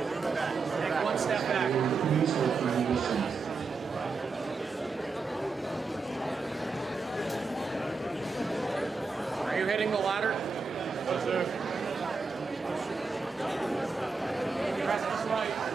Take one step back. Are you hitting the ladder? Yes, sir. Press this right.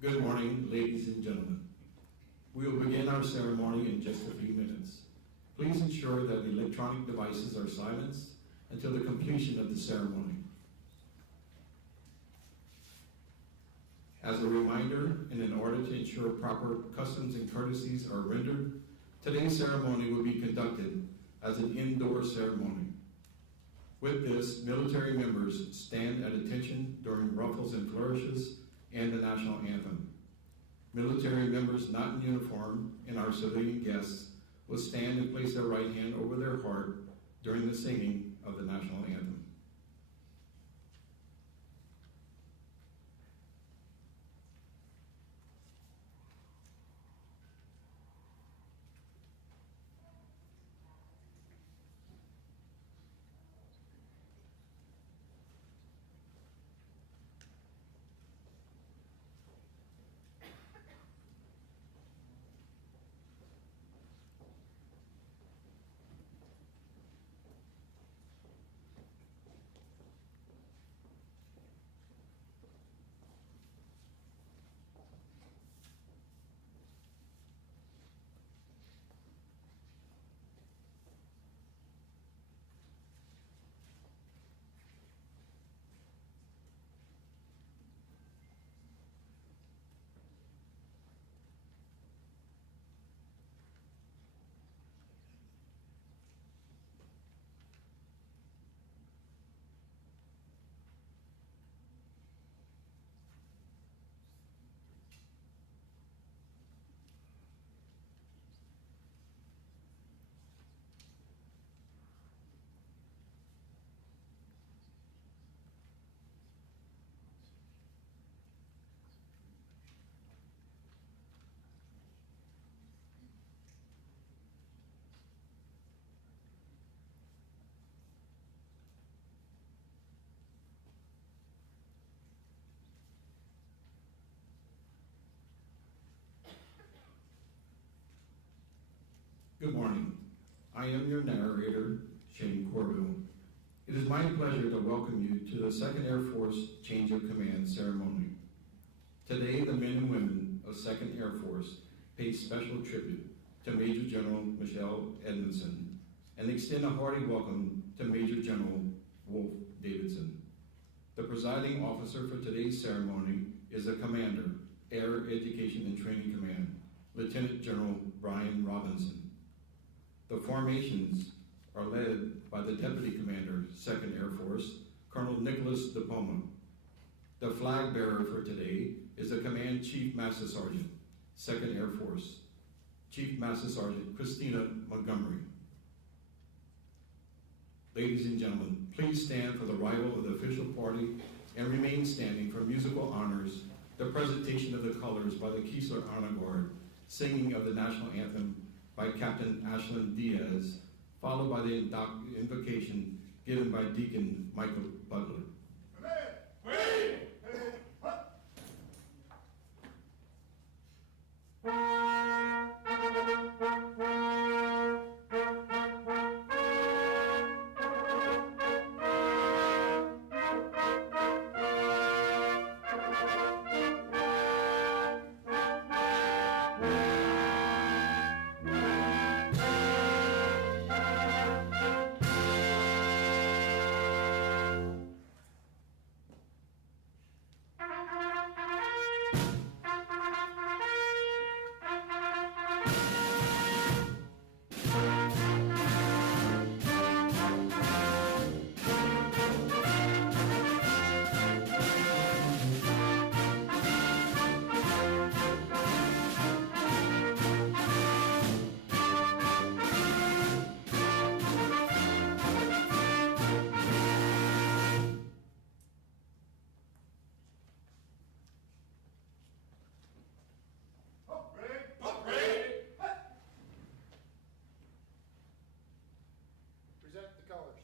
Good morning, ladies and gentlemen. We will begin our ceremony in just a few minutes. Please ensure that electronic devices are silenced until the completion of the ceremony. As a reminder, and in order to ensure proper customs and courtesies are rendered, today's ceremony will be conducted as an indoor ceremony. With this, military members stand at attention during ruffles and flourishes and the national anthem. Military members not in uniform and our civilian guests will stand and place their right hand over their heart during the singing of the national anthem. Good morning. I am your narrator, Shane Corville. It is my pleasure to welcome you to the 2nd Air Force Change of Command ceremony. Today, the men and women of 2nd Air Force pay special tribute to Major General Michelle Edmonson and extend a hearty welcome to Major General Wolfe Davison. The presiding officer for today's ceremony is the Commander, Air Education and Training Command, Lieutenant General Brian Robinson. The formations are led by the Deputy Commander, 2nd Air Force, Colonel Nicholas DePoma. The flag bearer for today is the Command Chief Master Sergeant, 2nd Air Force, Chief Master Sergeant Christina Montgomery. Ladies and gentlemen, please stand for the arrival of the official party and remain standing for musical honors, the presentation of the colors by the Keesler Honor Guard, singing of the national anthem by Captain Ashland Diaz, followed by the invocation given by Deacon Michael Butler. Present the colors.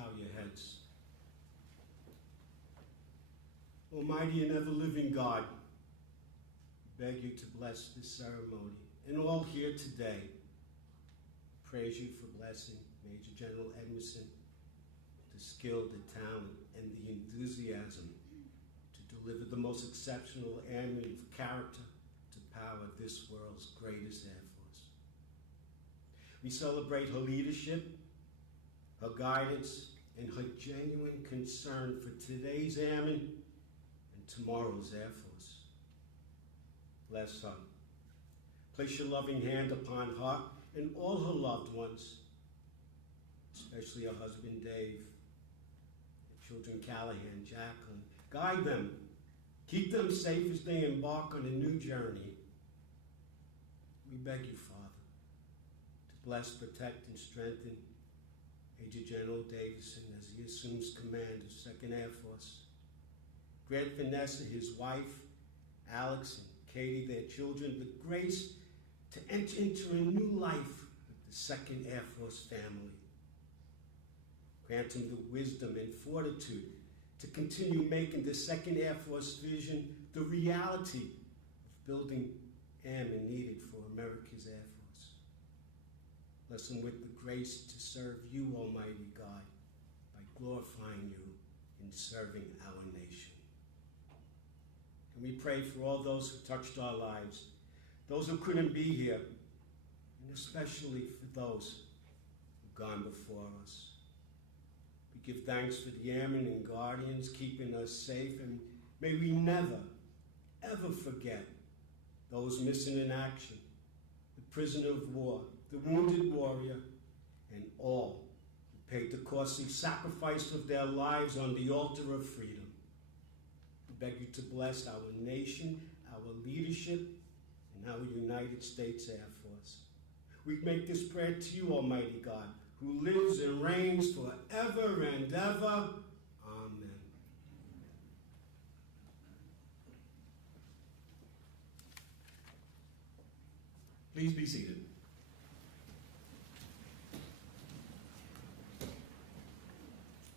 bow your heads. Almighty and ever-living God, I beg you to bless this ceremony and all here today. Praise you for blessing Major General Edmonson, the skill, the talent, and the enthusiasm to deliver the most exceptional airmen of character to power this world's greatest Air Force. We celebrate her leadership, her guidance, and her genuine concern for today's airmen and tomorrow's Air Force. Bless her. Place your loving hand upon her and all her loved ones, especially her husband Dave, her children Callahan, Jacqueline. Guide them. Keep them safe as they embark on a new journey. We beg you, Father, to bless, protect, and strengthen Major General Davidson as he assumes command of 2nd Air Force. Grant Vanessa, his wife, Alex, and Katie, their children, the grace to enter into a new life with the 2nd Air Force family. Grant him the wisdom and fortitude to continue making the 2nd Air Force vision the reality of building airmen needed for America's Air Force. Bless him with the grace to serve you, Almighty God, by glorifying you in serving our nation. And we pray for all those who touched our lives, those who couldn't be here, and especially for those who've gone before us. We give thanks for the airmen and guardians keeping us safe, and may we never, ever forget those missing in action, the prisoner of war, the wounded warrior, and all who paid the costly sacrifice of their lives on the altar of freedom. We beg you to bless our nation, our leadership, and our United States Air Force. We make this prayer to you, Almighty God, who lives and reigns forever and ever. Amen. Please be seated.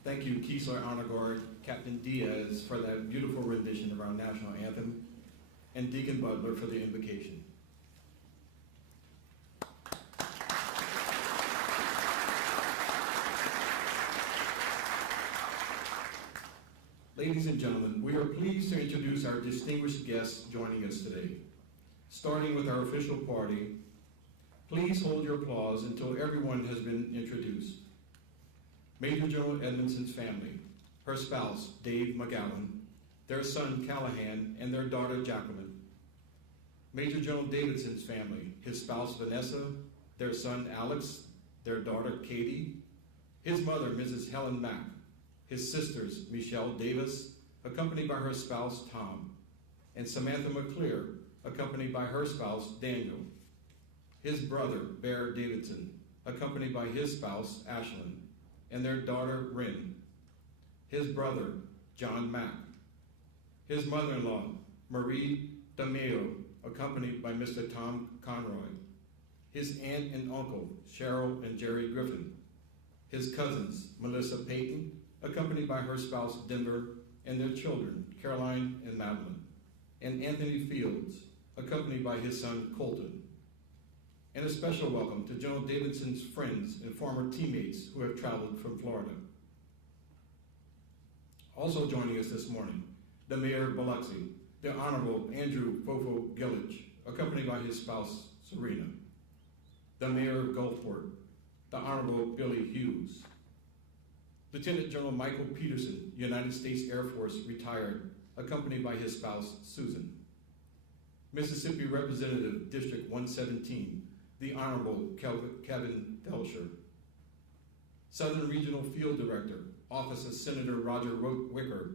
Thank you, Keesler Honor Guard, Captain Diaz, for that beautiful rendition of our national anthem, and Deacon Butler for the invocation. Ladies and gentlemen, we are pleased to introduce our distinguished guests joining us today. Starting with our official party, please hold your applause until everyone has been introduced. Major General Edmondson's family, her spouse, Dave McGowan, their son, Callahan, and their daughter, Jacqueline. Major General Davidson's family, his spouse, Vanessa, their son, Alex, their daughter, Katie, his mother, Mrs. Helen Mack, his sisters, Michelle Davis, accompanied by her spouse, Tom, and Samantha McClear, accompanied by her spouse, Daniel, his brother, Bear Davidson, accompanied by his spouse, Ashlyn, and their daughter, Rin, his brother, John Mack, his mother-in-law, Marie DeMeo, accompanied by Mr. Tom Conroy, his aunt and uncle, Cheryl and Jerry Griffin, his cousins, Melissa Payton, accompanied by her spouse, Denver, and their children, Caroline and Madeline, and Anthony Fields, accompanied by his son, Colton. And a special welcome to General Davidson's friends and former teammates who have traveled from Florida. Also joining us this morning, the Mayor of Biloxi, the Honorable Andrew Fofo Gillich, accompanied by his spouse, Serena. The Mayor of Gulfport, the Honorable Billy Hughes. Lieutenant General Michael Peterson, United States Air Force, retired, accompanied by his spouse, Susan. Mississippi Representative, District 117, the Honorable Kevin Felsher. Southern Regional Field Director, Office of Senator Roger Wicker,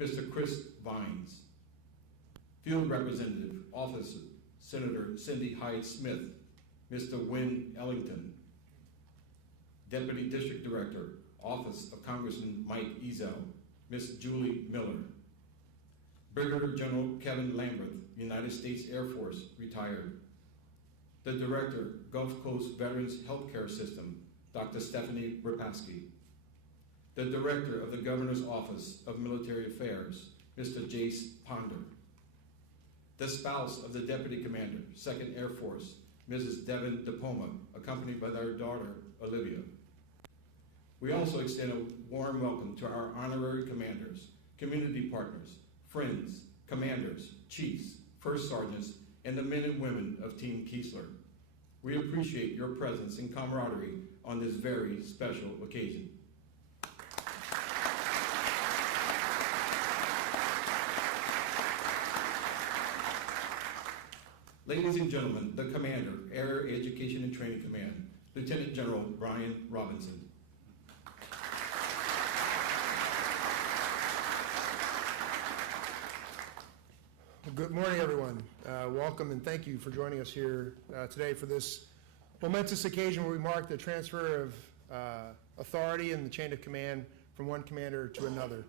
Mr. Chris Vines. Field Representative, Office of Senator Cindy Hyde-Smith, Mr. Wynn Ellington. Deputy District Director, Office of Congressman Mike Ezell, Ms. Julie Miller. Brigadier General Kevin Lambert, United States Air Force, retired. The Director, Gulf Coast Veterans Healthcare System, Dr. Stephanie Rapaski. the Director of the Governor's Office of Military Affairs, Mr. Jace Ponder, the spouse of the Deputy Commander, 2nd Air Force, Mrs. Devin DePoma, accompanied by their daughter, Olivia. We also extend a warm welcome to our honorary commanders, community partners, friends, commanders, chiefs, first sergeants, and the men and women of Team Keesler. We appreciate your presence and camaraderie on this very special occasion. Ladies and gentlemen, the Commander, Air Education and Training Command, Lieutenant General Brian Robinson. Good morning, everyone. Welcome and thank you for joining us here today for this momentous occasion where we mark the transfer of authority and the chain of command from one commander to another.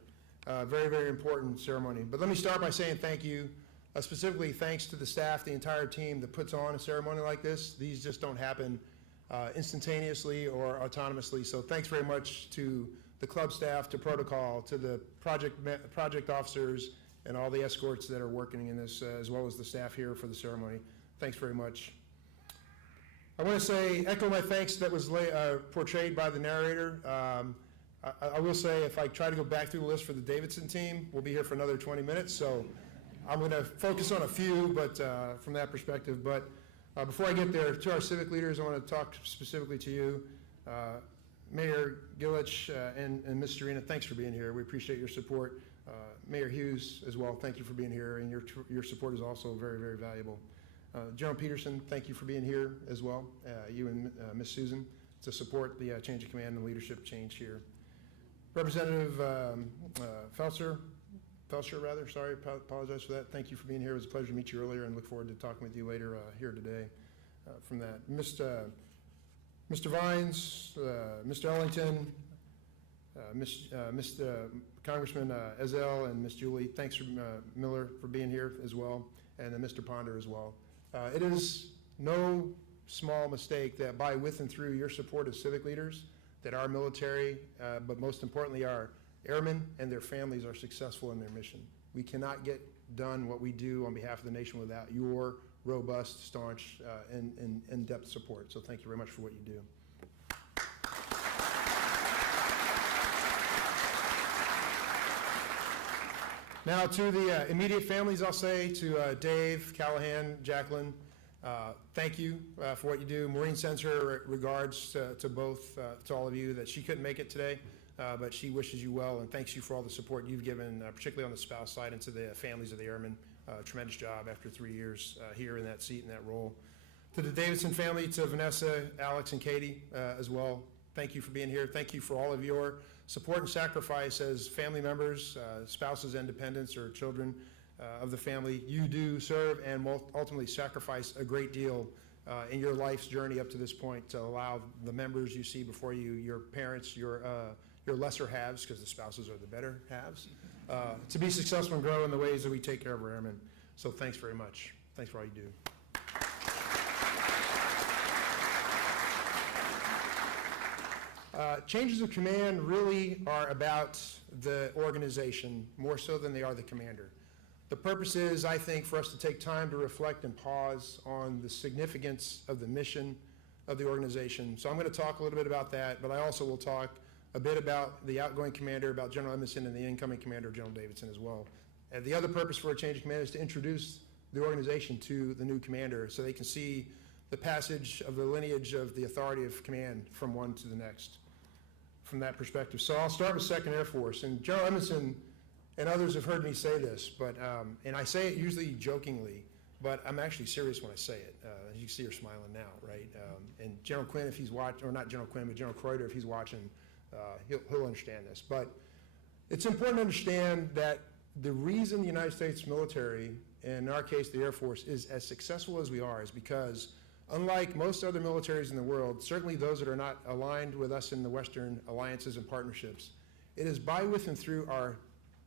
Very, very important ceremony. But let me start by saying thank you. Specifically, thanks to the staff, the entire team that puts on a ceremony like this. These just don't happen instantaneously or autonomously. So thanks very much to the club staff, to protocol, to the project officers, and all the escorts that are working in this, as well as the staff here for the ceremony. Thanks very much. I want to echo my thanks that was portrayed by the narrator. I will say, if I try to go back through the list for the Davidson team, we'll be here for another 20 minutes. So I'm going to focus on a few, but from that perspective. But before I get there, to our civic leaders, I want to talk specifically to you. Mayor Gillich and Ms. Serena, thanks for being here. We appreciate your support. Mayor Hughes as well, thank you for being here, and your support is also very, very valuable. General Peterson, thank you for being here as well, you and Ms. Susan, to support the change of command and leadership change here. Representative Felser, apologize for that. Thank you for being here. It was a pleasure to meet you earlier and look forward to talking with you later here today from that. Mr. Vines, Mr. Ellington, Mr. Congressman Ezell and Ms. Julie, thanks for Miller for being here as well, and then Mr. Ponder as well. It is no small mistake that by, with, and through your support as civic leaders, that our military, but most importantly our airmen and their families are successful in their mission. We cannot get done what we do on behalf of the nation without your robust, staunch, and in-depth support. So thank you very much for what you do. Now to the immediate families, I'll say, to Dave, Callahan, Jacqueline, thank you for what you do. Maureen sends her regards to all of you, that she couldn't make it today, but she wishes you well and thanks you for all the support you've given, particularly on the spouse side, and to the families of the airmen. Tremendous job after 3 years here in that seat, in that role. To the Davidson family, to Vanessa, Alex, and Katie as well, thank you for being here. Thank you for all of your support and sacrifice as family members, spouses and dependents or children of the family. You do serve and ultimately sacrifice a great deal in your life's journey up to this point to allow the members you see before you, your parents, your lesser halves, because the spouses are the better halves, to be successful and grow in the ways that we take care of our airmen. So thanks very much. Thanks for all you do. Changes of command really are about the organization more so than they are the commander. The purpose is, I think, for us to take time to reflect and pause on the significance of the mission of the organization. So I'm going to talk a little bit about that, but I also will talk a bit about the outgoing commander, about General Edmonson, and the incoming commander, General Davidson, as well. And the other purpose for a change of command is to introduce the organization to the new commander so they can see the passage of the lineage of the authority of command from one to the next from that perspective. So I'll start with 2nd Air Force. And General Edmonson and others have heard me say this, but and I say it usually jokingly, but I'm actually serious when I say it. As you can see her smiling now, right? And General Quinn, if he's watching, or not General Quinn, but General Kreuter, if he's watching, he'll understand this. But it's important to understand that the reason the United States military, and in our case the Air Force, is as successful as we are is because, unlike most other militaries in the world, certainly those that are not aligned with us in the Western alliances and partnerships, it is by, with, and through our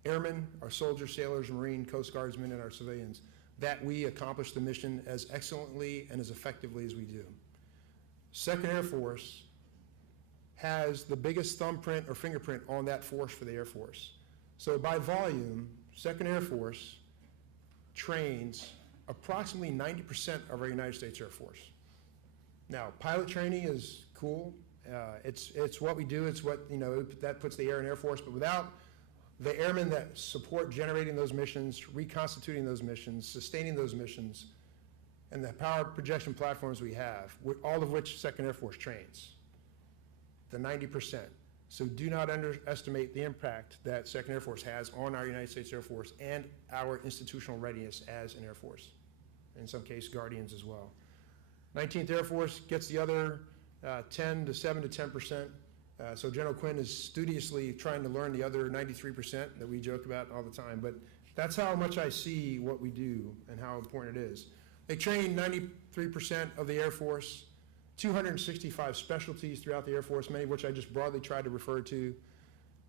airmen, our soldiers, sailors, Marine, Coast Guardsmen, and our civilians that we accomplish the mission as excellently and as effectively as we do. 2nd Air Force has the biggest thumbprint or fingerprint on that force for the Air Force. So by volume, 2nd Air Force trains approximately 90% of our United States Air Force. Now, pilot training is cool. It's what we do. It's what, that puts the Air and Air Force. But without the airmen that support generating those missions, reconstituting those missions, sustaining those missions, and the power projection platforms we have, all of which 2nd Air Force trains, the 90%. So do not underestimate the impact that 2nd Air Force has on our United States Air Force and our institutional readiness as an Air Force. In some cases, Guardians as well. 19th Air Force gets the other 7 to 10%. So General Quinn is studiously trying to learn the other 93% that we joke about all the time. But that's how much I see what we do and how important it is. They train 93% of the Air Force, 265 specialties throughout the Air Force, many of which I just broadly tried to refer to.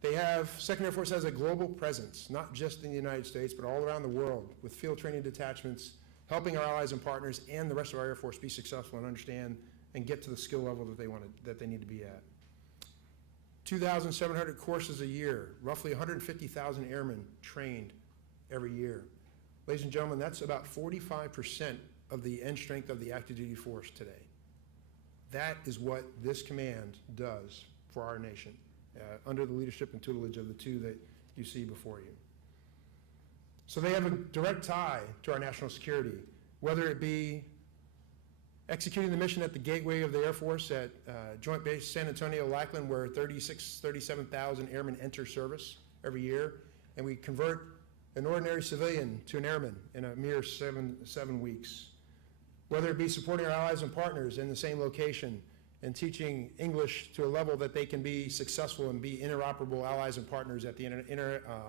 They have, 2nd Air Force has a global presence, not just in the United States, but all around the world, with field training detachments, helping our allies and partners and the rest of our Air Force be successful and understand and get to the skill level that they need to be at. 2,700 courses a year, roughly 150,000 airmen trained every year. Ladies and gentlemen, that's about 45% of the end strength of the active duty force today. That is what this command does for our nation, under the leadership and tutelage of the two that you see before you. So they have a direct tie to our national security, whether it be executing the mission at the gateway of the Air Force at Joint Base San Antonio-Lackland, where 37,000 airmen enter service every year, and we convert an ordinary civilian to an airman in a mere seven weeks. Whether it be supporting our allies and partners in the same location and teaching English to a level that they can be successful and be interoperable allies and partners at the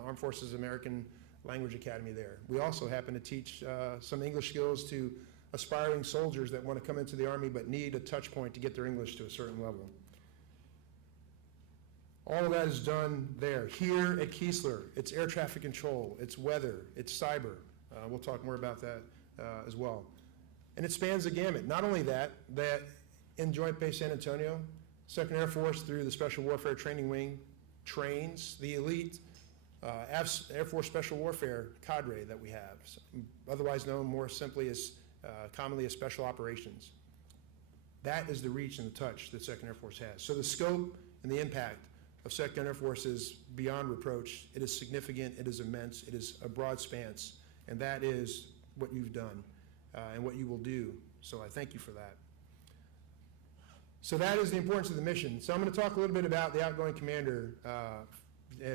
Armed Forces American Language Academy there. We also happen to teach some English skills to aspiring soldiers that want to come into the Army but need a touch point to get their English to a certain level. All of that is done there. Here at Keesler, it's air traffic control, it's weather, it's cyber. We'll talk more about that as well. And it spans the gamut. Not only that in Joint Base San Antonio, 2nd Air Force through the Special Warfare Training Wing trains the elite Air Force Special Warfare cadre that we have, otherwise known more simply as commonly as Special Operations. That is the reach and the touch that 2nd Air Force has. So the scope and the impact of 2nd Air Force is beyond reproach. It is significant, it is immense, it is a broad span, and that is what you've done and what you will do. So I thank you for that. So that is the importance of the mission. So I'm going to talk a little bit about the outgoing commander.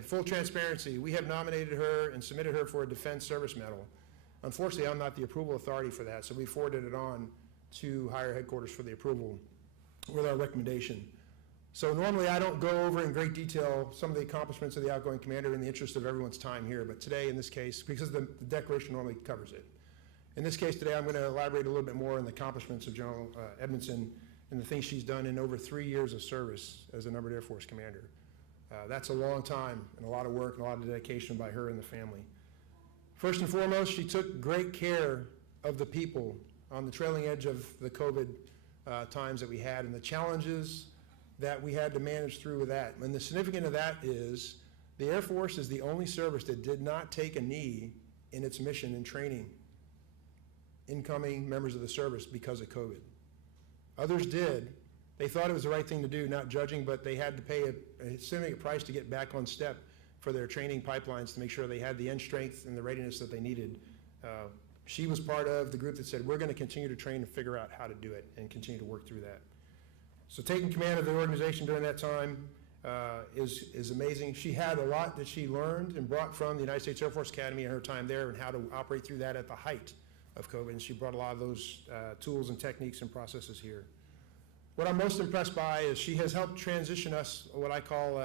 Full transparency, we have nominated her and submitted her for a Defense Service Medal. Unfortunately, I'm not the approval authority for that, so we forwarded it on to higher headquarters for the approval with our recommendation. So normally I don't go over in great detail some of the accomplishments of the outgoing commander in the interest of everyone's time here, but today in this case, because the declaration normally covers it. In this case today, I'm going to elaborate a little bit more on the accomplishments of General Edmonson and the things she's done in over 3 years of service as a numbered Air Force commander. That's a long time and a lot of work and a lot of dedication by her and the family. First and foremost, she took great care of the people on the trailing edge of the COVID times that we had and the challenges that we had to manage through with that. And the significance of that is the Air Force is the only service that did not take a knee in its mission and training incoming members of the service because of COVID. Others did. They thought it was the right thing to do, not judging, but they had to pay a significant price to get back on step for their training pipelines to make sure they had the end strength and the readiness that they needed. She was part of the group that said, we're going to continue to train and figure out how to do it and continue to work through that. So taking command of the organization during that time is amazing. She had a lot that she learned and brought from the United States Air Force Academy in her time there and how to operate through that at the height of COVID. And she brought a lot of those tools and techniques and processes here. What I'm most impressed by is she has helped transition us, what I call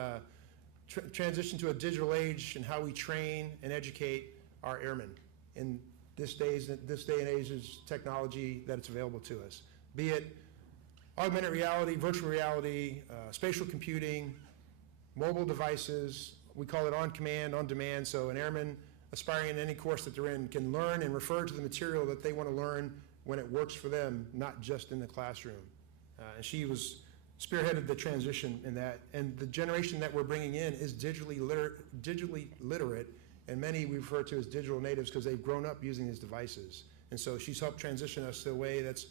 transition to a digital age and how we train and educate our airmen in this day and age's technology that it's available to us, be it augmented reality, virtual reality, spatial computing, mobile devices. We call it on command, on demand, so an airman aspiring in any course that they're in can learn and refer to the material that they want to learn when it works for them, not just in the classroom. And she was spearheaded the transition in that. And the generation that we're bringing in is digitally literate, and many we refer to as digital natives because they've grown up using these devices. And so she's helped transition us to a way that's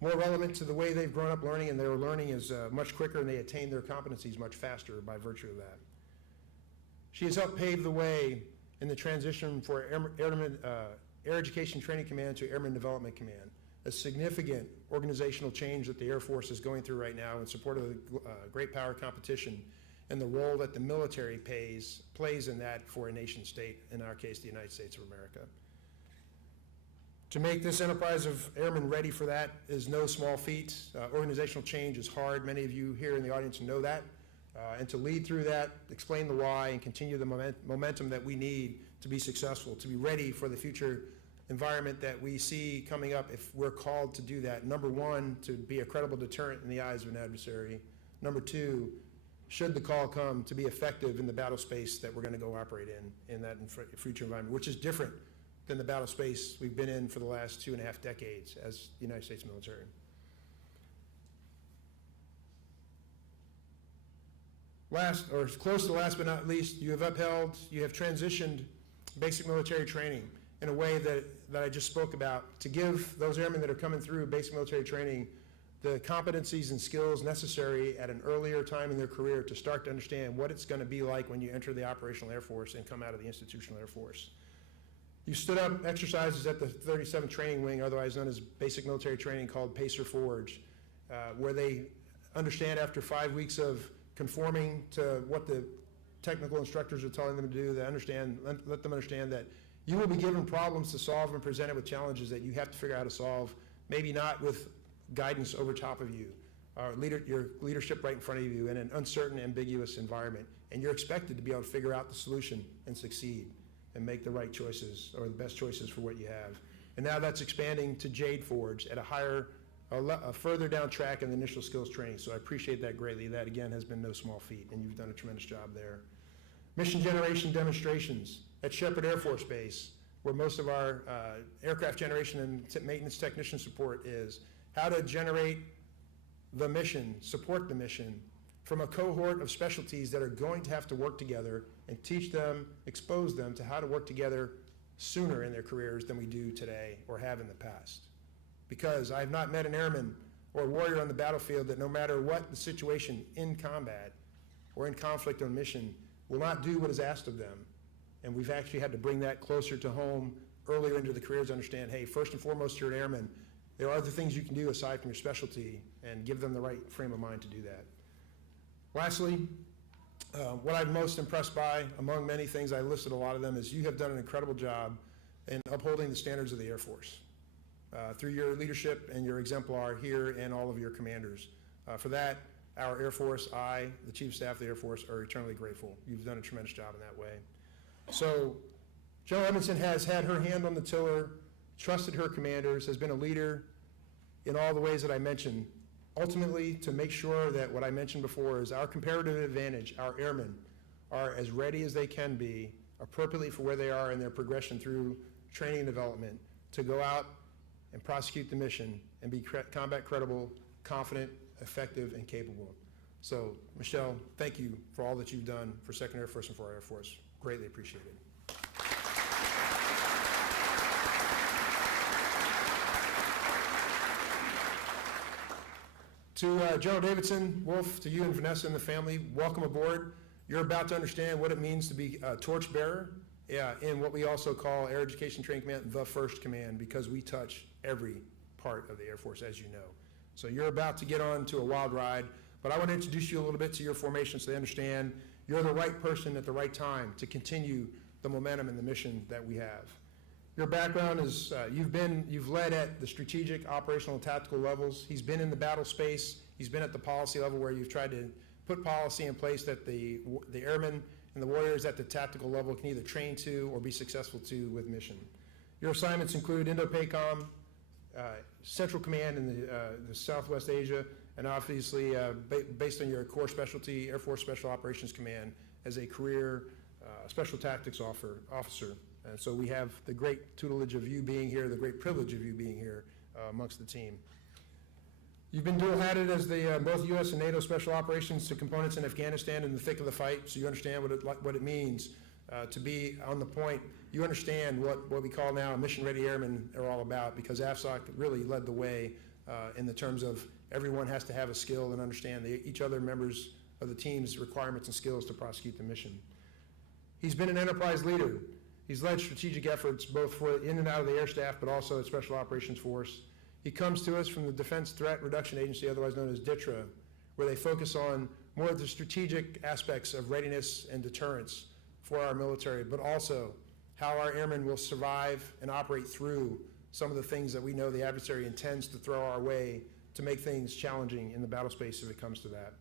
more relevant to the way they've grown up learning, and their learning is much quicker, and they attain their competencies much faster by virtue of that. She has helped pave the way in the transition for Air Education Training Command to Airman Development Command, a significant organizational change that the Air Force is going through right now in support of the great power competition and the role that the military plays in that for a nation state, in our case, the United States of America. To make this enterprise of airmen ready for that is no small feat. Organizational change is hard. Many of you here in the audience know that. And to lead through that, explain the why, and continue the momentum that we need to be successful, to be ready for the future environment that we see coming up if we're called to do that. Number one, to be a credible deterrent in the eyes of an adversary. Number two, should the call come, to be effective in the battle space that we're going to go operate in that future environment, which is different than the battle space we've been in for the last 2.5 decades as the United States military. Last, or close to last but not least, you have transitioned basic military training in a way that I just spoke about to give those airmen that are coming through basic military training the competencies and skills necessary at an earlier time in their career to start to understand what it's going to be like when you enter the operational Air Force and come out of the institutional Air Force. You stood up exercises at the 37th Training Wing, otherwise known as basic military training, called Pacer Forge, where they understand after 5 weeks of conforming to what the technical instructors are telling them to do, let them understand that you will be given problems to solve and presented with challenges that you have to figure out how to solve, maybe not with guidance over top of you, your leadership right in front of you in an uncertain, ambiguous environment. And you're expected to be able to figure out the solution and succeed and make the right choices or the best choices for what you have. And now that's expanding to Jade Forge at a further down track in the initial skills training. So I appreciate that greatly. That, again, has been no small feat, and you've done a tremendous job there. Mission generation demonstrations at Shepherd Air Force Base, where most of our aircraft generation and maintenance technician support is. How to generate the mission, support the mission, from a cohort of specialties that are going to have to work together and teach them, expose them to how to work together sooner in their careers than we do today or have in the past. Because I have not met an airman or a warrior on the battlefield that no matter what the situation in combat or in conflict or mission will not do what is asked of them. And we've actually had to bring that closer to home earlier into the careers, understand, hey, first and foremost, you're an airman. There are other things you can do aside from your specialty, and give them the right frame of mind to do that. Lastly, what I'm most impressed by, among many things, I listed a lot of them, is you have done an incredible job in upholding the standards of the Air Force through your leadership and your exemplar here and all of your commanders. For that, our Air Force, the Chief of Staff of the Air Force, are eternally grateful. You've done a tremendous job in that way. So General Edmonson has had her hand on the tiller, trusted her commanders, has been a leader in all the ways that I mentioned, ultimately to make sure that what I mentioned before is our comparative advantage, our airmen, are as ready as they can be appropriately for where they are in their progression through training and development to go out and prosecute the mission and be combat credible, confident, effective, and capable. So, Michelle, thank you for all that you've done for 2nd Air Force and for our Air Force. Greatly appreciated. To General Davidson, Wolfe, to you and Vanessa and the family, welcome aboard. You're about to understand what it means to be a torchbearer in what we also call Air Education Training Command, the first command, because we touch every part of the Air Force, as you know. So you're about to get on to a wild ride, but I want to introduce you a little bit to your formation so they understand you're the right person at the right time to continue the momentum and the mission that we have. Your background is you've led at the strategic, operational, and tactical levels. He's been in the battle space. He's been at the policy level where you've tried to put policy in place that the airmen and the warriors at the tactical level can either train to or be successful to with mission. Your assignments include Indo-PACOM, Central Command in the Southwest Asia, and obviously based on your core specialty, Air Force Special Operations Command as a career special tactics officer. And so we have the great tutelage of you being here, the great privilege of you being here amongst the team. You've been dual-hatted as the both U.S. and NATO Special Operations to components in Afghanistan in the thick of the fight, so you understand what it means to be on the point. You understand what we call now mission-ready airmen are all about, because AFSOC really led the way in the terms of everyone has to have a skill and understand each other members of the team's requirements and skills to prosecute the mission. He's been an enterprise leader. He's led strategic efforts both for in and out of the air staff, but also at Special Operations Force. He comes to us from the Defense Threat Reduction Agency, otherwise known as DTRA, where they focus on more of the strategic aspects of readiness and deterrence for our military, but also how our airmen will survive and operate through some of the things that we know the adversary intends to throw our way to make things challenging in the battle space if it comes to that.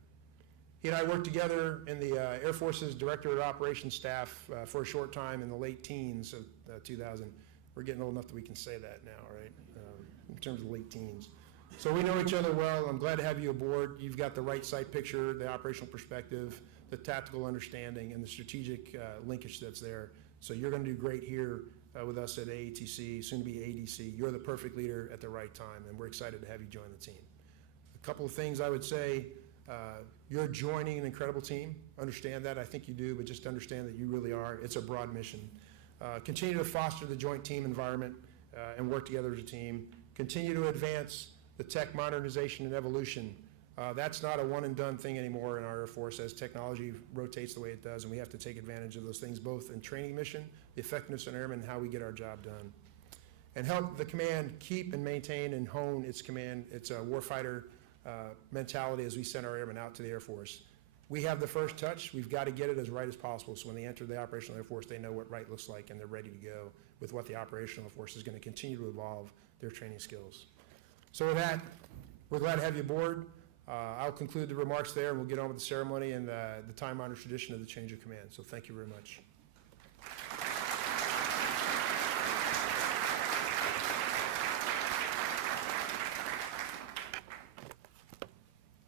He and I worked together in the Air Force's Director of Operations staff for a short time in the late teens of 2000. We're getting old enough that we can say that now, right? In terms of late teens. So we know each other well. I'm glad to have you aboard. You've got the right sight picture, the operational perspective, the tactical understanding, and the strategic linkage that's there. So you're going to do great here with us at AATC, soon to be ADC. You're the perfect leader at the right time, and we're excited to have you join the team. A couple of things I would say. You're joining an incredible team. Understand that. I think you do, but just understand that you really are. It's a broad mission. Continue to foster the joint team environment and work together as a team. Continue to advance the tech modernization and evolution. That's not a one-and-done thing anymore in our Air Force as technology rotates the way it does, and we have to take advantage of those things both in training mission, the effectiveness of airmen, and how we get our job done. And help the command keep and maintain and hone its command, its warfighter mentality as we send our airmen out to the Air Force. We have the first touch. We've got to get it as right as possible, so when they enter the operational Air Force, they know what right looks like and they're ready to go with what the operational Air Force is going to continue to evolve their training skills. So with that, we're glad to have you aboard. I'll conclude the remarks there, and we'll get on with the ceremony and the time-honored tradition of the change of command. So thank you very much.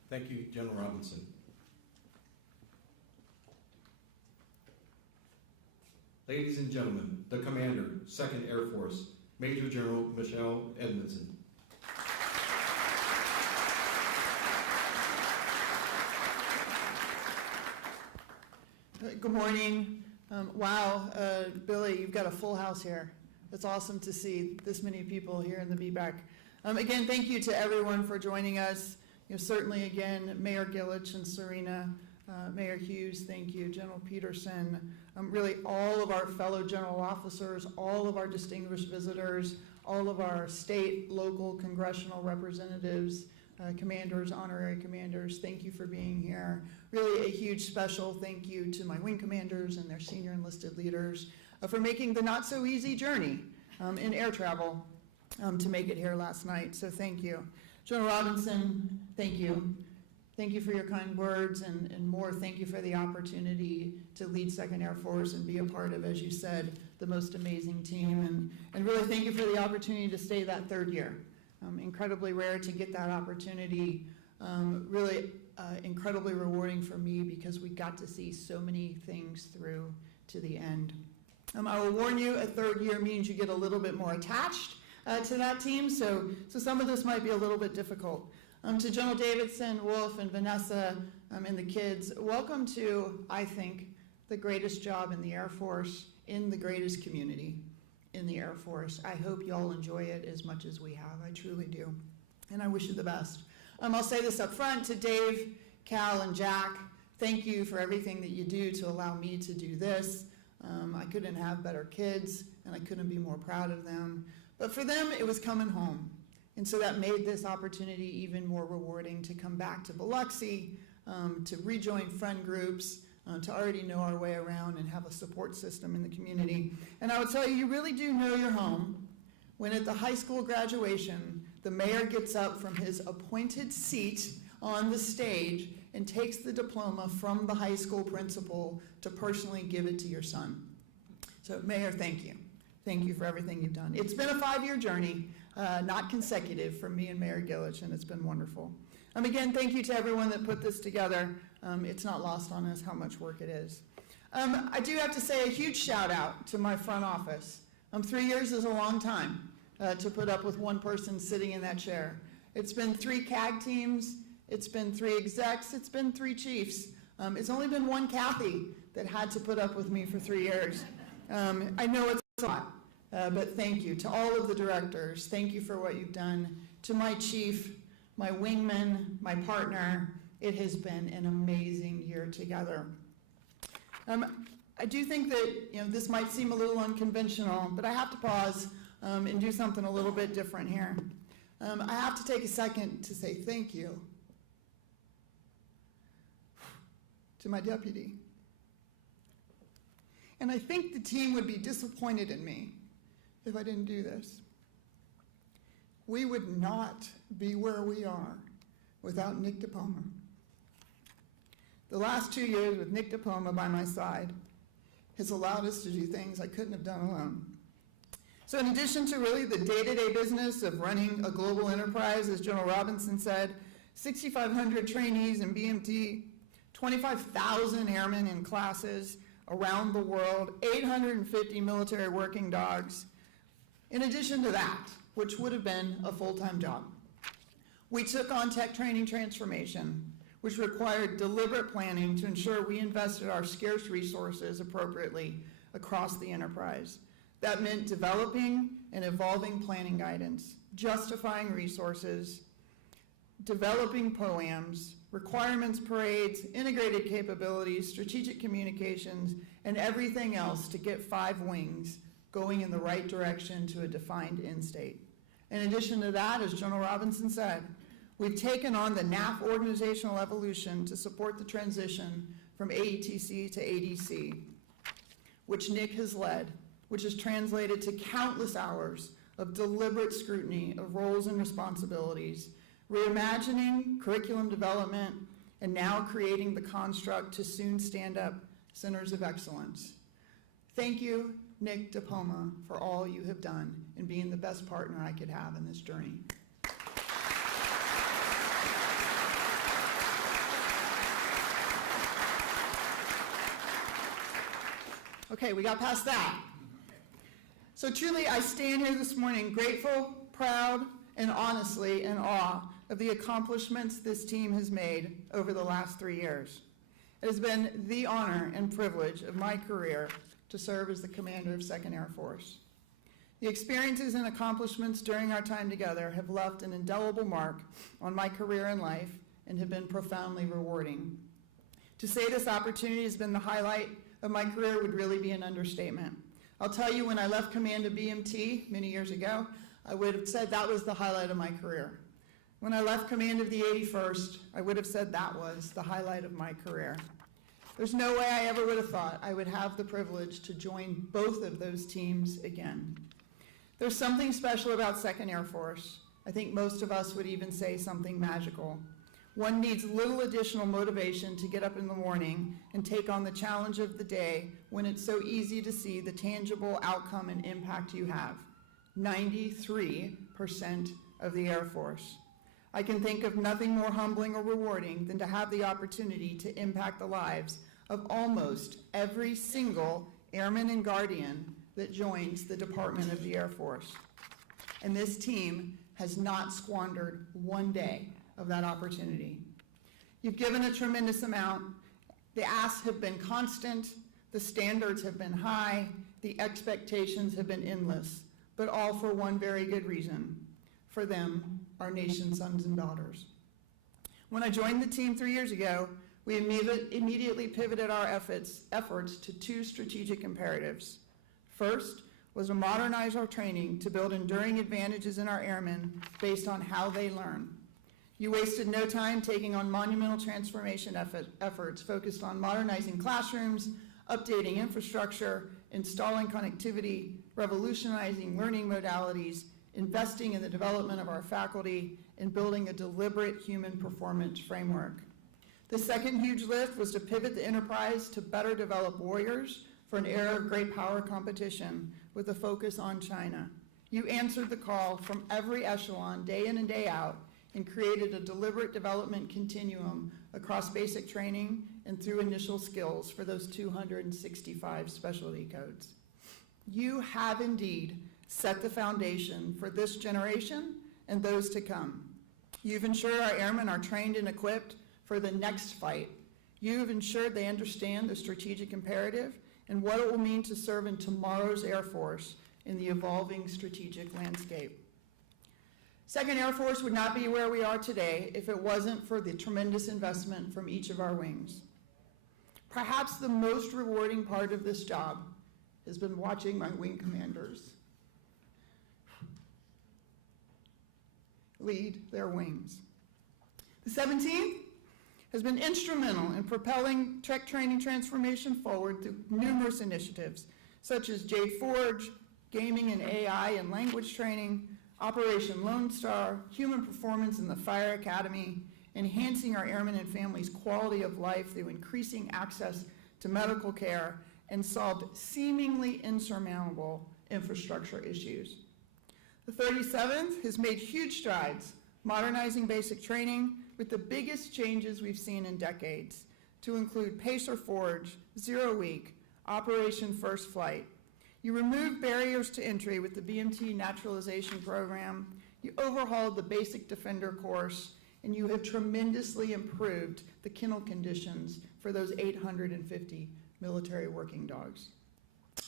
Thank you, General Robinson. Ladies and gentlemen, the Commander, 2nd Air Force, Major General Michelle Edmonson. Good morning. Wow, Billy, you've got a full house here. It's awesome to see this many people here in the BBAC. Again, thank you to everyone for joining us. Certainly, again, Mayor Gillich and Serena, Mayor Hughes, thank you, General Peterson, really all of our fellow general officers, all of our distinguished visitors, all of our state, local, congressional representatives, commanders, honorary commanders, thank you for being here. Really a huge special thank you to my wing commanders and their senior enlisted leaders for making the not so easy journey in air travel to make it here last night, so thank you. General Robinson, thank you. Thank you for your kind words and more. Thank you for the opportunity to lead 2nd Air Force and be a part of, as you said, the most amazing team. And really thank you for the opportunity to stay that 3rd year. Incredibly rare to get that opportunity. Really incredibly rewarding for me because we got to see so many things through to the end. I will warn you, a 3rd year means you get a little bit more attached to that team, so some of this might be a little bit difficult. To General Davidson, Wolfe, and Vanessa, and the kids, welcome to, I think, the greatest job in the Air Force, in the greatest community in the Air Force. I hope you all enjoy it as much as we have. I truly do, and I wish you the best. I'll say this up front to Dave, Cal, and Jack. Thank you for everything that you do to allow me to do this. I couldn't have better kids, and I couldn't be more proud of them. But for them, it was coming home. And so that made this opportunity even more rewarding to come back to Biloxi, to rejoin friend groups, to already know our way around and have a support system in the community. And I would tell you, you really do know your home when at the high school graduation, the mayor gets up from his appointed seat on the stage and takes the diploma from the high school principal to personally give it to your son. So Mayor, thank you. Thank you for everything you've done. It's been a 5-year journey, not consecutive, for me and Mayor Gillich, and it's been wonderful. Again, thank you to everyone that put this together. It's not lost on us how much work it is. I do have to say a huge shout out to my front office. 3 years is a long time to put up with one person sitting in that chair. It's been 3 CAG teams, it's been 3 execs, it's been 3 chiefs. It's only been 1 Kathy that had to put up with me for 3 years. I know it's a lot, but thank you to all of the directors. Thank you for what you've done. To my chief, my wingman, my partner, it has been an amazing year together. I do think that this might seem a little unconventional, but I have to pause and do something a little bit different here. I have to take a second to say thank you to my deputy. And I think the team would be disappointed in me if I didn't do this. We would not be where we are without Nick DePoma. The last 2 years with Nick DePoma by my side has allowed us to do things I couldn't have done alone. So in addition to really the day-to-day business of running a global enterprise, as General Robinson said, 6,500 trainees in BMT, 25,000 airmen in classes around the world, 850 military working dogs. In addition to that, which would have been a full-time job, we took on tech training transformation, which required deliberate planning to ensure we invested our scarce resources appropriately across the enterprise. That meant developing and evolving planning guidance, justifying resources, developing POAMs, requirements parades, integrated capabilities, strategic communications, and everything else to get 5 wings going in the right direction to a defined end state. In addition to that, as General Robinson said, we've taken on the NAF organizational evolution to support the transition from AETC to ADC, which Nick has led, which has translated to countless hours of deliberate scrutiny of roles and responsibilities, reimagining curriculum development, and now creating the construct to soon stand up centers of excellence. Thank you, Nick DePoma, for all you have done in being the best partner I could have in this journey. Okay, we got past that. So truly, I stand here this morning grateful, proud, and honestly in awe of the accomplishments this team has made over the last 3 years. It has been the honor and privilege of my career to serve as the commander of 2nd Air Force. The experiences and accomplishments during our time together have left an indelible mark on my career and life and have been profoundly rewarding. To say this opportunity has been the highlight of my career would really be an understatement. I'll tell you, when I left command of BMT many years ago, I would have said that was the highlight of my career. When I left command of the 81st, I would have said that was the highlight of my career. There's no way I ever would have thought I would have the privilege to join both of those teams again. There's something special about 2nd Air Force. I think most of us would even say something magical. One needs little additional motivation to get up in the morning and take on the challenge of the day when it's so easy to see the tangible outcome and impact you have. 93% of the Air Force. I can think of nothing more humbling or rewarding than to have the opportunity to impact the lives of almost every single airman and guardian that joins the Department of the Air Force. And this team has not squandered one day of that opportunity. You've given a tremendous amount. The asks have been constant, the standards have been high, the expectations have been endless, but all for one very good reason: for them, our nation's sons and daughters. When I joined the team 3 years ago, we immediately pivoted our efforts to 2 strategic imperatives. First was to modernize our training to build enduring advantages in our airmen based on how they learn. You wasted no time taking on monumental transformation efforts focused on modernizing classrooms, updating infrastructure, installing connectivity, revolutionizing learning modalities, investing in the development of our faculty, and building a deliberate human performance framework. The second huge lift was to pivot the enterprise to better develop warriors for an era of great power competition with a focus on China. You answered the call from every echelon, day in and day out, and created a deliberate development continuum across basic training and through initial skills for those 265 specialty codes. You have indeed set the foundation for this generation and those to come. You've ensured our airmen are trained and equipped for the next fight. You've ensured they understand the strategic imperative and what it will mean to serve in tomorrow's Air Force in the evolving strategic landscape. 2nd Air Force would not be where we are today if it wasn't for the tremendous investment from each of our wings. Perhaps the most rewarding part of this job has been watching my wing commanders lead their wings. The 17th has been instrumental in propelling tech training transformation forward through numerous initiatives, such as Jade Forge, gaming and AI and language training, Operation Lone Star, human performance in the Fire Academy, enhancing our airmen and families' quality of life through increasing access to medical care, and solved seemingly insurmountable infrastructure issues. The 37th has made huge strides, modernizing basic training with the biggest changes we've seen in decades, to include Pacer Forge, 0 Week, Operation First Flight. You removed barriers to entry with the BMT naturalization program, you overhauled the basic defender course, and you have tremendously improved the kennel conditions for those 850 military working dogs.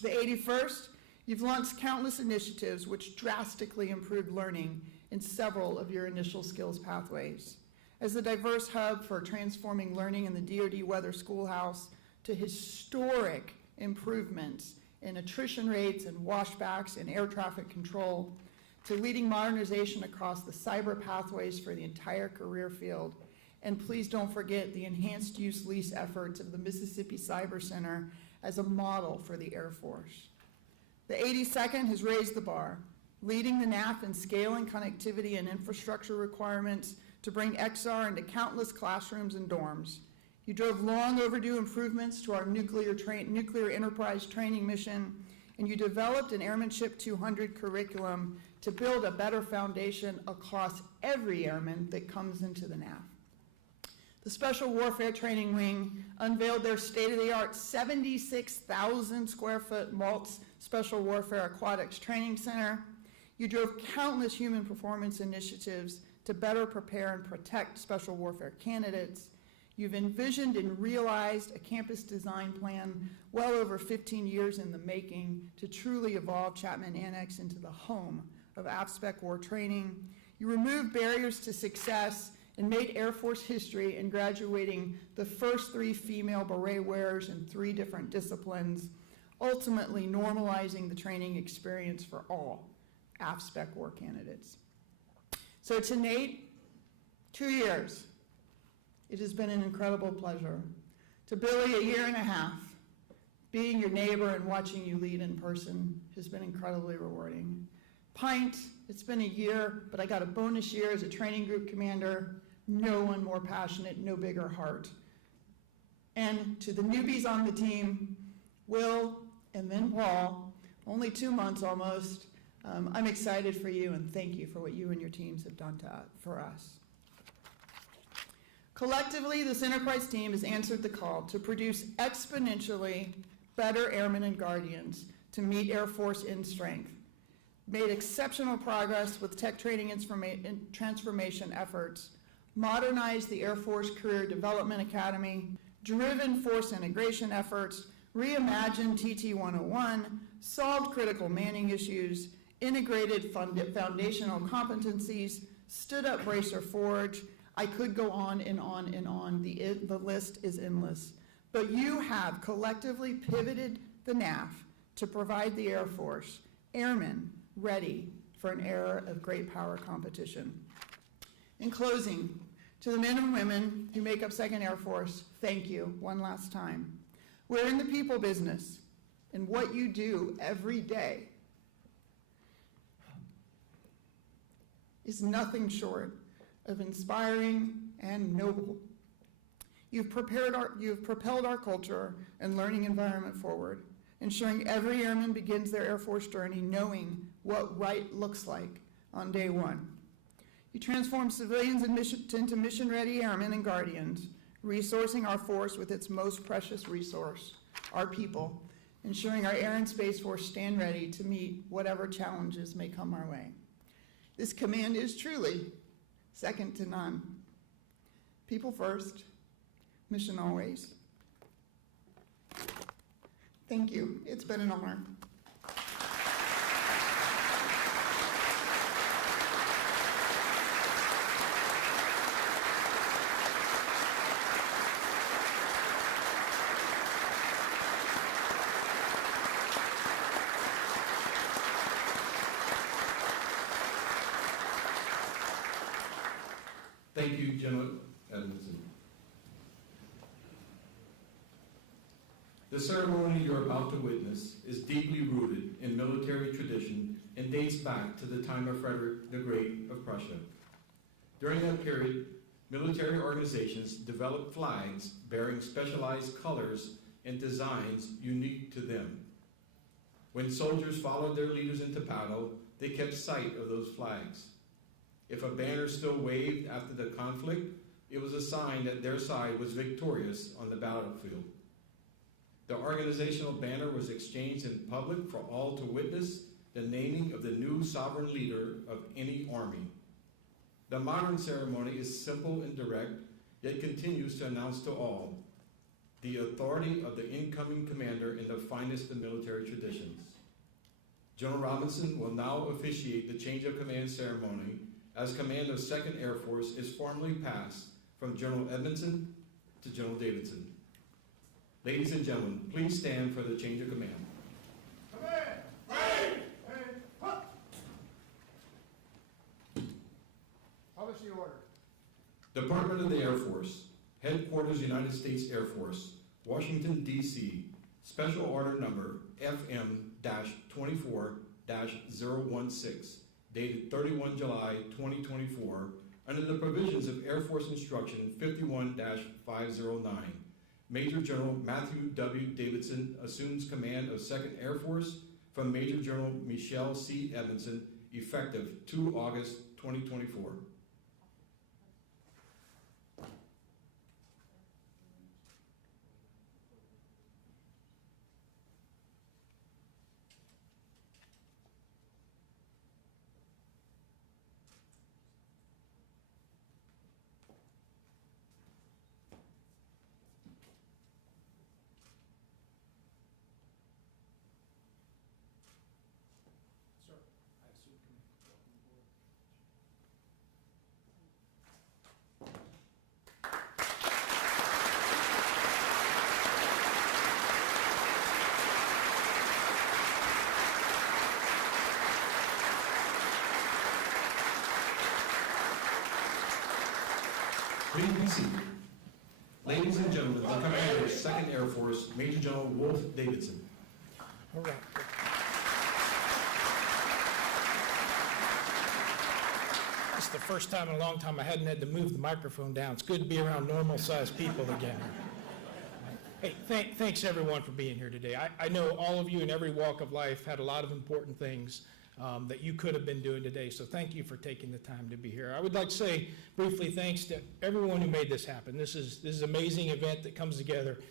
The 81st, you've launched countless initiatives which drastically improved learning in several of your initial skills pathways. As a diverse hub for transforming learning in the DoD Weather Schoolhouse to historic improvements in attrition rates and washbacks and air traffic control, to leading modernization across the cyber pathways for the entire career field. And please don't forget the enhanced use lease efforts of the Mississippi Cyber Center as a model for the Air Force. The 82nd has raised the bar, leading the NAF in scaling connectivity and infrastructure requirements to bring XR into countless classrooms and dorms. You drove long overdue improvements to our nuclear enterprise training mission, and you developed an Airmanship 200 curriculum to build a better foundation across every airman that comes into the NAF. The Special Warfare Training Wing unveiled their state-of-the-art 76,000 square foot Maltz Special Warfare Aquatics Training Center. You drove countless human performance initiatives to better prepare and protect special warfare candidates. You've envisioned and realized a campus design plan well over 15 years in the making to truly evolve Chapman Annex into the home of AFSPEC war training. You removed barriers to success and made Air Force history in graduating the first 3 female beret wearers in 3 different disciplines, ultimately normalizing the training experience for all AFSPEC war candidates. So to Nate, 2 years. It has been an incredible pleasure. To Billy, 1.5 years. Being your neighbor and watching you lead in person has been incredibly rewarding. Pint, it's been 1 year, but I got a bonus year as a training group commander. No one more passionate, no bigger heart. And to the newbies on the team, Will and then Paul, only 2 months almost, I'm excited for you and thank you for what you and your teams have done for us. Collectively, this enterprise team has answered the call to produce exponentially better airmen and guardians to meet Air Force in strength, made exceptional progress with tech training and transformation efforts, modernized the Air Force Career Development Academy, driven force integration efforts, reimagined TT-101, solved critical manning issues, integrated foundational competencies, stood up Bracer Forge. I could go on and on and on. The list is endless. But you have collectively pivoted the NAF to provide the Air Force airmen ready for an era of great power competition. In closing, to the men and women who make up 2nd Air Force, thank you one last time. We're in the people business, and what you do every day is nothing short of inspiring and noble. You've propelled our culture and learning environment forward, ensuring every airman begins their Air Force journey knowing what right looks like on day one. You transform civilians into mission-ready airmen and guardians, resourcing our force with its most precious resource, our people, ensuring our Air and Space Force stand ready to meet whatever challenges may come our way. This command is truly second to none. People first, mission always. Thank you. It's been an honor. Thank you, General Edmonson. The ceremony you're about to witness is deeply rooted in military tradition and dates back to the time of Frederick the Great of Prussia. During that period, military organizations developed flags bearing specialized colors and designs unique to them. When soldiers followed their leaders into battle, they kept sight of those flags. If a banner still waved after the conflict, it was a sign that their side was victorious on the battlefield. The organizational banner was exchanged in public for all to witness the naming of the new sovereign leader of any army. The modern ceremony is simple and direct, yet continues to announce to all the authority of the incoming commander in the finest of military traditions. General Robinson will now officiate the change of command ceremony as command of 2nd Air Force is formally passed from General Edmonson to General Davidson. Ladies and gentlemen, please stand for the change of command. Command! Ready! Up! Publish the order. Department of the Air Force, Headquarters United States Air Force, Washington, D.C., Special Order Number FM-24-016, dated 31 July 2024, under the provisions of Air Force Instruction 51-509. Major General Matthew W. Davidson assumes command of 2nd Air Force from Major General Michelle C. Edmonson, effective 2 August 2024. Please be seated. Ladies and gentlemen, the commander of 2nd Air Force, Major General Wolfe Davison. All right. This is the first time in a long time I hadn't had to move the microphone down. It's good to be around normal-sized people again. Hey, thanks everyone for being here today. I know all of you in every walk of life had a lot of important things that you could have been doing today, so thank you for taking the time to be here. I would like to say briefly thanks to everyone who made this happen. This is an amazing event that comes together,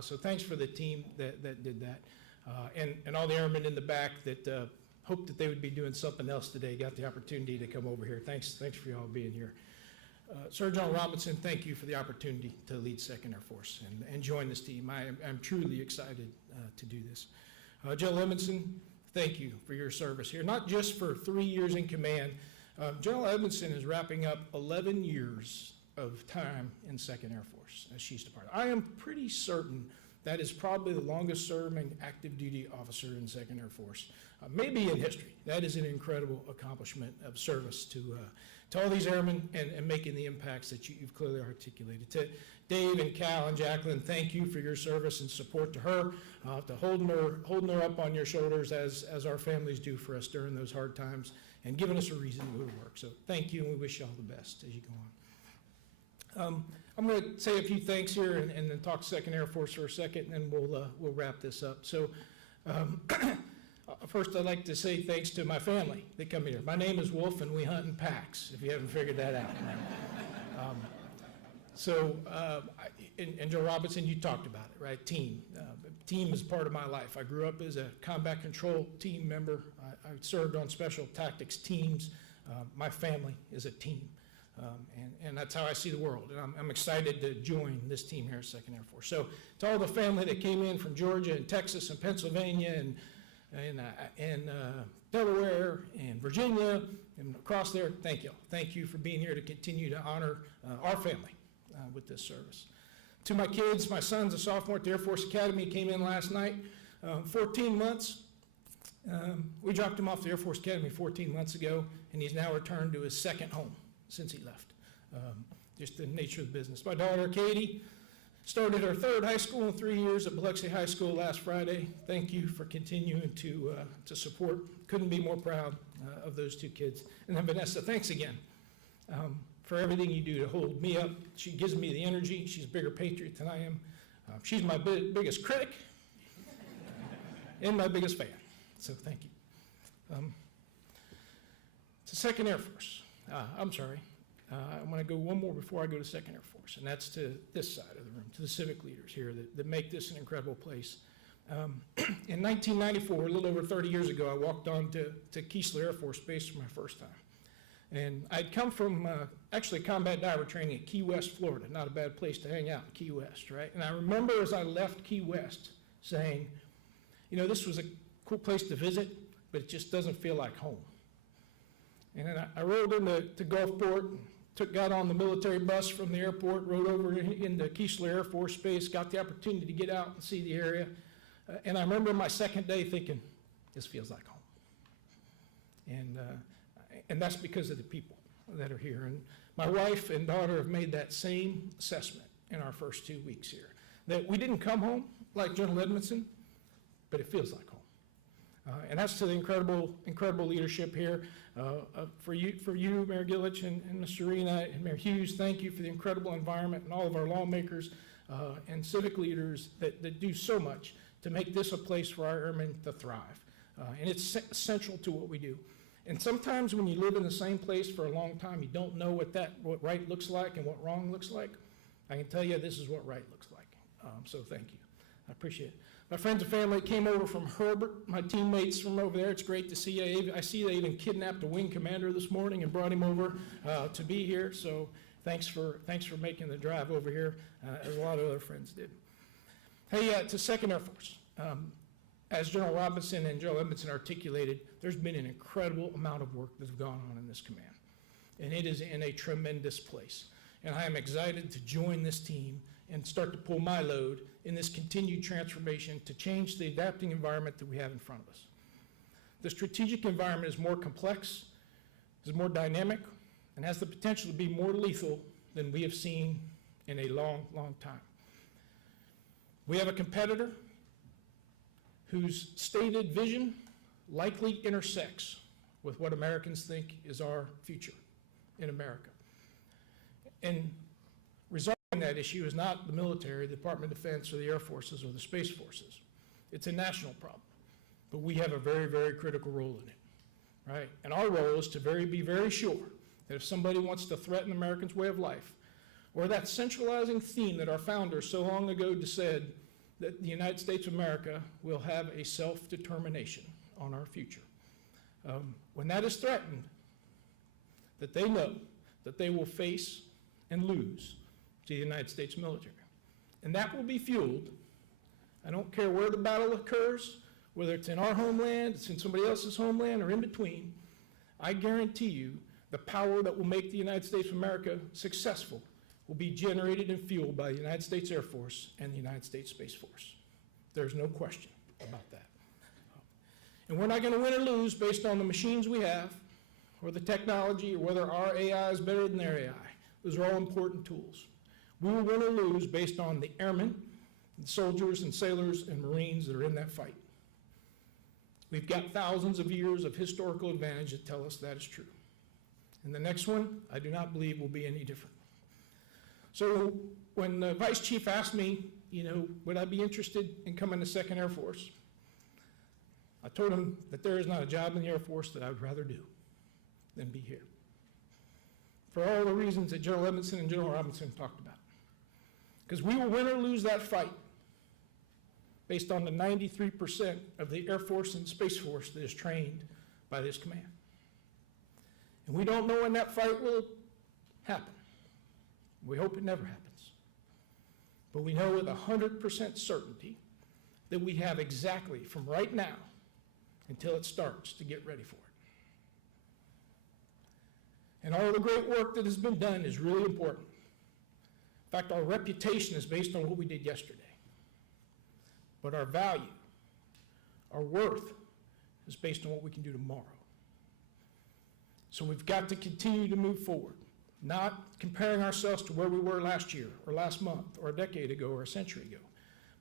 so thanks for the team that did that, and all the airmen in the back that hoped that they would be doing something else today, got the opportunity to come over here. Thanks for you all being here. Sir John Robinson, thank you for the opportunity to lead 2nd Air Force and join this team. I'm truly excited to do this. General Edmonson, thank you for your service here, not just for 3 years in command. General Edmonson is wrapping up 11 years of time in 2nd Air Force as Chiefs Department. I am pretty certain that is probably the longest serving active duty officer in 2nd Air Force, maybe in history. That is an incredible accomplishment of service to all these airmen and making the impacts that you've clearly articulated. To Dave and Cal and Jacqueline, thank you for your service and support to her, to holding her up on your shoulders as our families do for us during those hard times and giving us a reason to go to work. So thank you, and we wish you all the best as you go on. I'm going to say a few thanks here and then talk 2nd Air Force for a second, and then we'll wrap this up. So first, I'd like to say thanks to my family that come here. My name is Wolfe, and we hunt in packs, if you haven't figured that out. And Joe Robinson, you talked about it, right? Team. Team is part of my life. I grew up as a combat control team member. I served on special tactics teams. My family is a team. And that's how I see the world. And I'm excited to join this team here at 2nd Air Force. So to all the family that came in from Georgia and Texas and Pennsylvania and Delaware and Virginia and across there, thank you. Thank you for being here to continue to honor our family with this service. To my kids, my son's a sophomore at the Air Force Academy, came in last night, 14 months. We dropped him off the Air Force Academy 14 months ago, and he's now returned to his second home since he left. Just the nature of the business. My daughter, Katie, started her 3rd high school in 3 years at Biloxi High School last Friday. Thank you for continuing to support. Couldn't be more proud of those 2 kids. And then Vanessa, thanks again for everything you do to hold me up. She gives me the energy. She's a bigger patriot than I am. She's my biggest critic and my biggest fan. So thank you. To 2nd Air Force. I'm sorry. I want to go one more before I go to 2nd Air Force, and that's to this side of the room, to the civic leaders here that make this an incredible place. In 1994, a little over 30 years ago, I walked on to Keesler Air Force Base for my first time. And I'd come from actually combat diver training at Key West, Florida, not a bad place to hang out in Key West, right? And I remember as I left Key West saying, you know, this was a cool place to visit, but it just doesn't feel like home. And then I rolled into Gulfport, got on the military bus from the airport, rode over into Keesler Air Force Base, got the opportunity to get out and see the area. And I remember my second day thinking, this feels like home. And that's because of the people that are here. And my wife and daughter have made that same assessment in our first 2 weeks here, that we didn't come home like General Edmonson, but it feels like home. And that's to the incredible leadership here. For you, Mayor Gillich and Ms. Serena and Mayor Hughes, thank you for the incredible environment, and all of our lawmakers and civic leaders that do so much to make this a place for our airmen to thrive. And it's essential to what we do. And sometimes when you live in the same place for a long time, you don't know what right looks like and what wrong looks like. I can tell you this is what right looks like. So thank you. I appreciate it. My friends and family came over from Herbert, my teammates from over there. It's great to see you. I see they even kidnapped a wing commander this morning and brought him over to be here. So thanks for making the drive over here, as a lot of other friends did. Hey, to 2nd Air Force. As General Robinson and General Edmonson articulated, there's been an incredible amount of work that's gone on in this command. And it is in a tremendous place. And I am excited to join this team and start to pull my load in this continued transformation to change the adapting environment that we have in front of us. The strategic environment is more complex, is more dynamic, and has the potential to be more lethal than we have seen in a long, long time. We have a competitor whose stated vision likely intersects with what Americans think is our future in America. And resolving that issue is not the military, the Department of Defense, or the Air Forces, or the Space Forces. It's a national problem, but we have a very, very critical role in it, right? And our role is to be very sure that if somebody wants to threaten Americans' way of life, or that centralizing theme that our founders so long ago said, that the United States of America will have a self-determination on our future. When that is threatened, that they know that they will face and lose to the United States military. And that will be fueled, I don't care where the battle occurs, whether it's in our homeland, it's in somebody else's homeland, or in between, I guarantee you the power that will make the United States of America successful will be generated and fueled by the United States Air Force and the United States Space Force. There's no question about that. And we're not going to win or lose based on the machines we have, or the technology, or whether our AI is better than their AI. Those are all important tools. We will win or lose based on the airmen, the soldiers and sailors and Marines that are in that fight. We've got thousands of years of historical advantage that tell us that is true. And the next one, I do not believe will be any different. So when the Vice Chief asked me, would I be interested in coming to 2nd Air Force, I told him that there is not a job in the Air Force that I would rather do than be here. For all the reasons that General Edmonson and General Robinson talked about. Because we will win or lose that fight based on the 93% of the Air Force and Space Force that is trained by this command. And we don't know when that fight will happen. We hope it never happens. But we know with 100% certainty that we have exactly from right now until it starts to get ready for it. And all the great work that has been done is really important. In fact, our reputation is based on what we did yesterday. But our value, our worth, is based on what we can do tomorrow. So we've got to continue to move forward, not comparing ourselves to where we were last year, or last month, or a decade ago, or a century ago,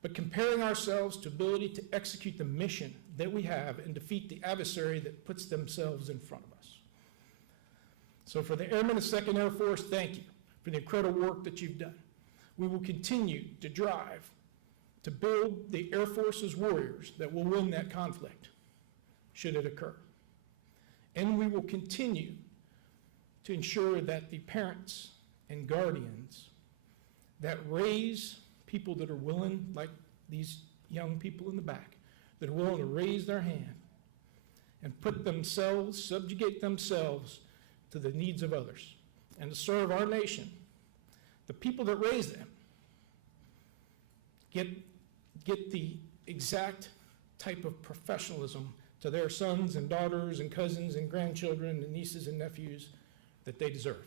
but comparing ourselves to ability to execute the mission that we have and defeat the adversary that puts themselves in front of us. So for the Airmen of 2nd Air Force, thank you for the incredible work that you've done. We will continue to drive to build the Air Force's warriors that will win that conflict, should it occur. And we will continue to ensure that the parents and guardians that raise people that are willing, like these young people in the back, that are willing to raise their hand and put themselves, subjugate themselves to the needs of others and to serve our nation, the people that raise them get the exact type of professionalism to their sons and daughters and cousins and grandchildren and nieces and nephews that they deserve.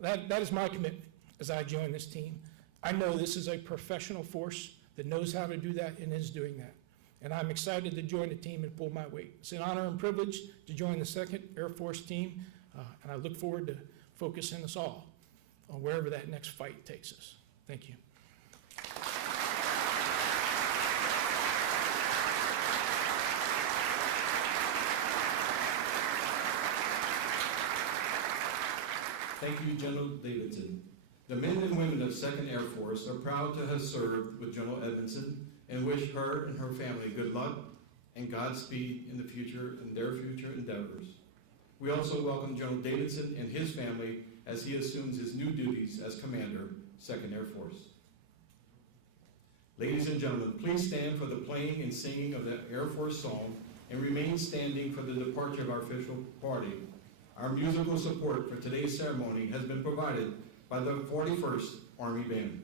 That is my commitment as I join this team. I know this is a professional force that knows how to do that and is doing that. And I'm excited to join the team and pull my weight. It's an honor and privilege to join the 2nd Air Force team, and I look forward to focusing us all on wherever that next fight takes us. Thank you. Thank you, General Davidson. The men and women of 2nd Air Force are proud to have served with General Edmonson and wish her and her family good luck and Godspeed in the future and their future endeavors. We also welcome General Davidson and his family as he assumes his new duties as Commander, 2nd Air Force. Ladies and gentlemen, please stand for the playing and singing of the Air Force song and remain standing for the departure of our official party. Our musical support for today's ceremony has been provided by the 41st Army Band.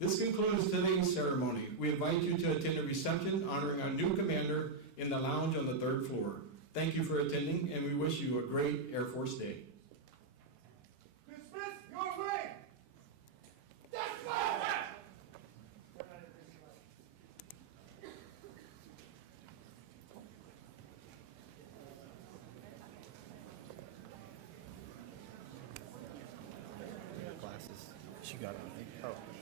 This concludes today's ceremony. We invite you to attend a reception honoring our new commander in the lounge on the 3rd floor. Thank you for attending, and we wish you a great Air Force Day. Dismiss your way! Glasses. She got it, I think. Oh.